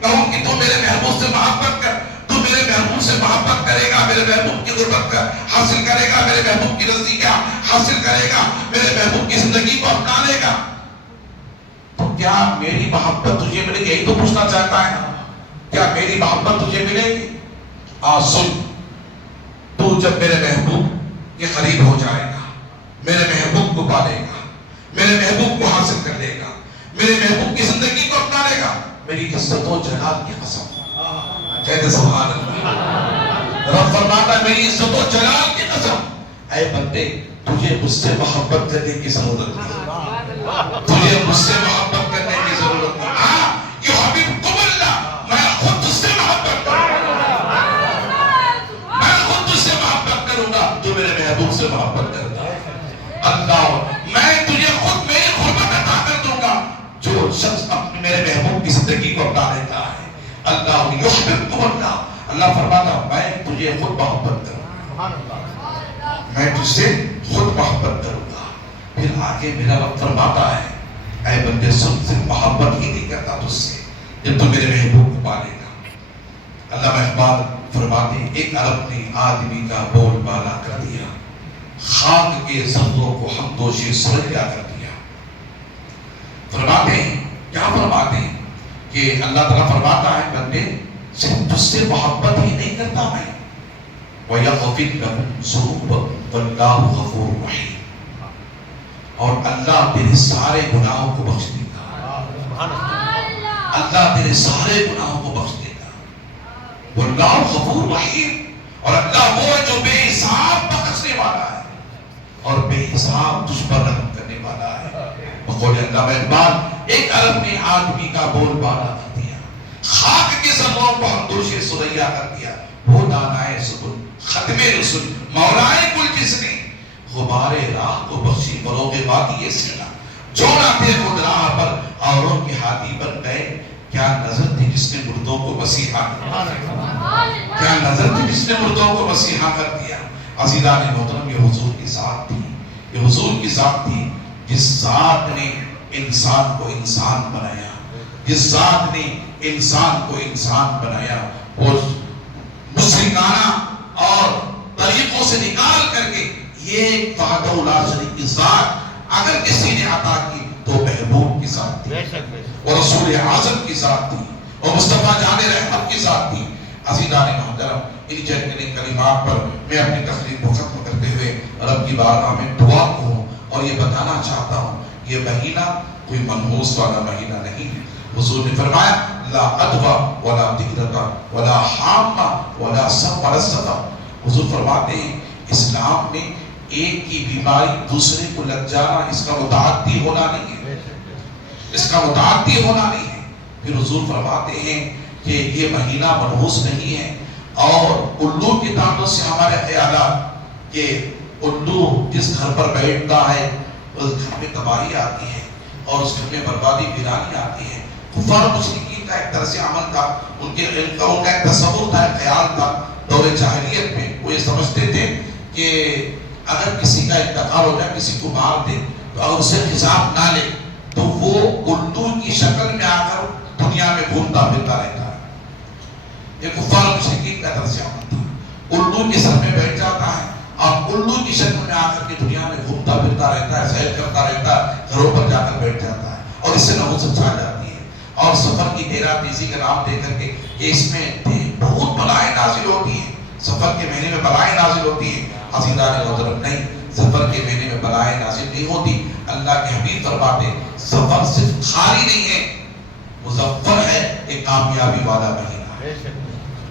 کہوں کہ تو میرے محبوب سے محبت کر، تو میرے محبوب سے محبت کرے گا، میرے محبوب کی قربت حاصل کرے گا، میرے محبوب کی نزدیکیاں حاصل کرے گا، میرے محبوب کی زندگی کو اپنا لے گا، تو کیا میری محبت تجھے ملے گی؟ یہی تو پوچھنا چاہتا ہے نا، کیا میری محبت تجھے ملے گی؟ سن، تو جب میرے محبوب کے قریب ہو جائے گا، میرے محبوب کو پالے گا، میرے محبوب کو حاصل کر لے گا، میرے محبوب کی زندگی کو اپنا لے گا، میری عزت و جلال کی قسم، کہتے سبحان اللہ۔ رب فرماتا ہے میری عزت و جلال کی قسم، اے بندے تجھے مجھ سے محبت کرنے کی ضرورت نہیں، تجھے مجھ سے محبت کرنے کی ضرورت نہیں۔ ہاں یہ حبیبکم اللہ، میں خود تجھ سے محبت کروں گا، میں خود تجھ سے محبت کروں گا، تو میرے محبوب سے محبت کرتا ہے۔ اللہ، میں تجھے خود میری قربت عطا کر دوں گا جو شخص اپنے میرے محبوب کی زندگی کو اپنا لیتا ہے۔ اللہ یحببکم اللہ، اللہ فرماتا میں تجھے خود محبت کروں گا، میں تجھ سے خود محبت کروں گا۔ پھر آگے میرا رب فرماتا ہے اے بندے سن، صرف محبت ہی نہیں کرتا تجھ سے جب تو میرے محبوب کو پالے گا۔ علامہ اقبال فرماتے ہیں ایک عرب نے آدمی کا بول بالا کر دیا، خاک کے ذروں کو ہمدوشِ سریا کر دیا۔ فرماتے ہیں، کیا فرماتے ہیں کہ اللہ تعالیٰ فرماتا ہے بندے صرف تجھ سے محبت ہی نہیں کرتا میں، وَيَغْفِرْ لَهُمْ ذُنُوبَهُمْ وَاللَّهُ غَفُورٌ رَحِيمٌ، اور اللہ تیرے سارے گناہوں کو بخش دے گا، اللہ تیرے سارے گناہوں کو بخش دے گا، وَاللَّهُ غَفُورٌ رَحِيمٌ، اور اللہ وہ جو بے حساب بخشنے والا ہے اور بے حساب تجھ پر رحم کرنے والا ہے۔ بقول علامہ اقبال ایک عرب نے آدمی کا بول بالا کر دیا، خاک کے ذروں کو ہمدوشِ سریا کر دیا، وہ دانائے سبل ختم رسول مولائے کل جس نے غبار راہ کو بخشی فروغ وادی سینا، جو نہ تھے خود راہ پر اوروں کی ہاتھی بن گئے، کیا نظر تھی جس نے مردوں کو مسیحا کر دیا، کیا نظر تھی جس نے مردوں کو مسیحا کر دیا۔ عزیزان محترم یہ حضور کی ذات تھی، یہ حضور کی ذات تھی جس ذات نے انسان کو انسان بنایا، جس ذات نے انسان کو انسان بنایا، وہ مشرکانہ اور طریقوں سے نکال کر کے یہ وحدہ لا شریک کی ذات اگر کسی نے عطا کی تو محبوب کی ذات تھی، اور رسول اعظم کی ذات تھی، اور مصطفیٰ جان رحمت کی ذات تھی۔ عزیزان محترم ان چند کلمات پر میں اپنی تقریر کو ختم کرتے ہوئے رب کی بارگاہ میں دعا ہوں اور یہ بتانا چاہتا ہوں یہ مہینہ کوئی منحوس والا مہینہ نہیں ہے۔ حضور نے فرمایا لا ادوہ ولا دکرتا ولا حامہ ولا سفر۔ حضور فرماتے ہیں اسلام میں ایک کی بیماری دوسرے کو لگ جانا اس کا متعدی ہونا نہیں ہے، اس کا متعدی ہونا نہیں ہے۔ پھر حضور فرماتے ہیں کہ یہ مہینہ منحوس نہیں ہے، اور الو کے تعلق سے ہمارے خیالات کہ الو جس گھر پر بیٹھتا ہے اس گھر میں تباہی آتی ہے اور اس گھر میں بربادی ویرانی آتی ہے۔ کفار مشرکین کا ایک طرز عمل تھا، ان کے علم کا ان کا ایک تصور تھا، ایک خیال تھا دور جاہلیت میں۔ وہ یہ سمجھتے تھے کہ اگر کسی کا انتقال ہو جائے، کسی کو مار دے تو اگر اسے حساب نہ لے تو وہ الو کی شکل میں آ کر دنیا میں گھومتا پھرتا رہتا ہے۔ یہ کفار مشرکین کا طرز عمل تھا، الو کے سر میں بیٹھ جاتا ہے اور الو کی شکل میں آ کر کے دنیا میں گھومتا پھرتا رہتا ہے، سیر کرتا رہتا ہے، گھروں پر جا کر بیٹھ جاتا ہے اور اس سے نحوست چھا جاتی ہے۔ اور سفر کی تیرہ تیزی کا نام دے کر کے کہ اس میں بہت بلائیں نازل ہوتی ہیں، سفر کے مہینے میں بلائیں نازل ہوتی ہیں۔ عزیزان محترم نہیں، سفر کے مہینے میں بلائیں نازل نہیں ہوتی۔ اللہ کے حبیب فرماتے سفر صرف خالی نہیں ہے، مظفر ہے، ایک کامیابی والا مہینہ ہے،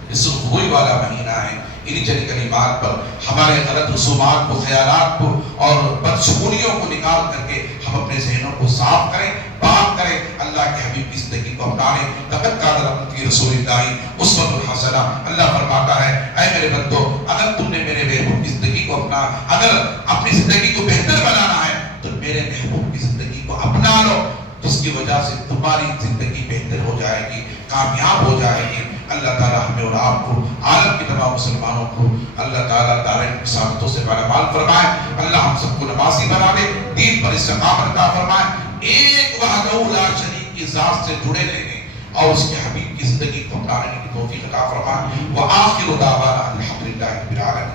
یہ سرخروئی والا مہینہ ہے۔ انہی چند کلمات پر ہمارے غلط رسومات کو، خیالات کو اور بدشگونیوں کو نکال کر کے ہم اپنے ذہنوں کو صاف کریں، پاک کریں، اللہ کے حبیب کی زندگی کو اپنانے۔ لقد کان لکم فی رسول اللہ اسوۃ حسنہ، اللہ فرماتا ہے اے میرے بندو، اگر تم نے میرے محبوب کی زندگی کو اگر اپنی زندگی کو بہتر بنانا ہے تو میرے محبوب کی زندگی کو اپنا لو، جس کی وجہ سے تمہاری زندگی بہتر ہو جائے گی، کامیاب ہو جائے گی۔ اللہ تعالیٰ ہمیں اور آپ کو، عالم کے تمام مسلمانوں کو اللہ تعالیٰ دارین کی سعادتوں سے مالامال فرمائے۔ اللہ ہم سب کو نمازی بنا دے، دین پر استقامت عطا فرمائے، ایک وحدہ لا شریک کی ذات سے جڑے رہنے اور اس کے حبیب کی زندگی کو اپنانے کی توفیق عطا فرمائے۔ وآخر دعوانا الحمدللہ رب العالمین۔